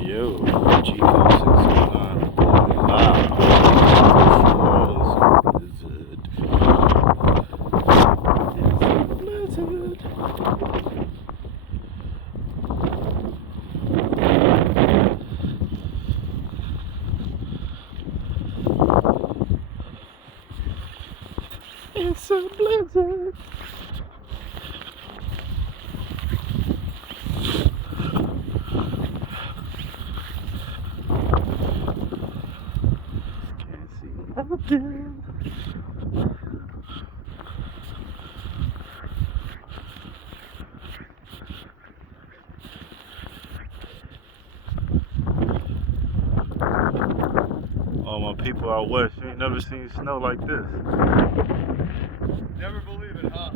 Yo, Chico 609 live. It's a blizzard. It's a blizzard. Can't see nothing. All my people out west, you ain't never seen snow like this. Never believe it, huh?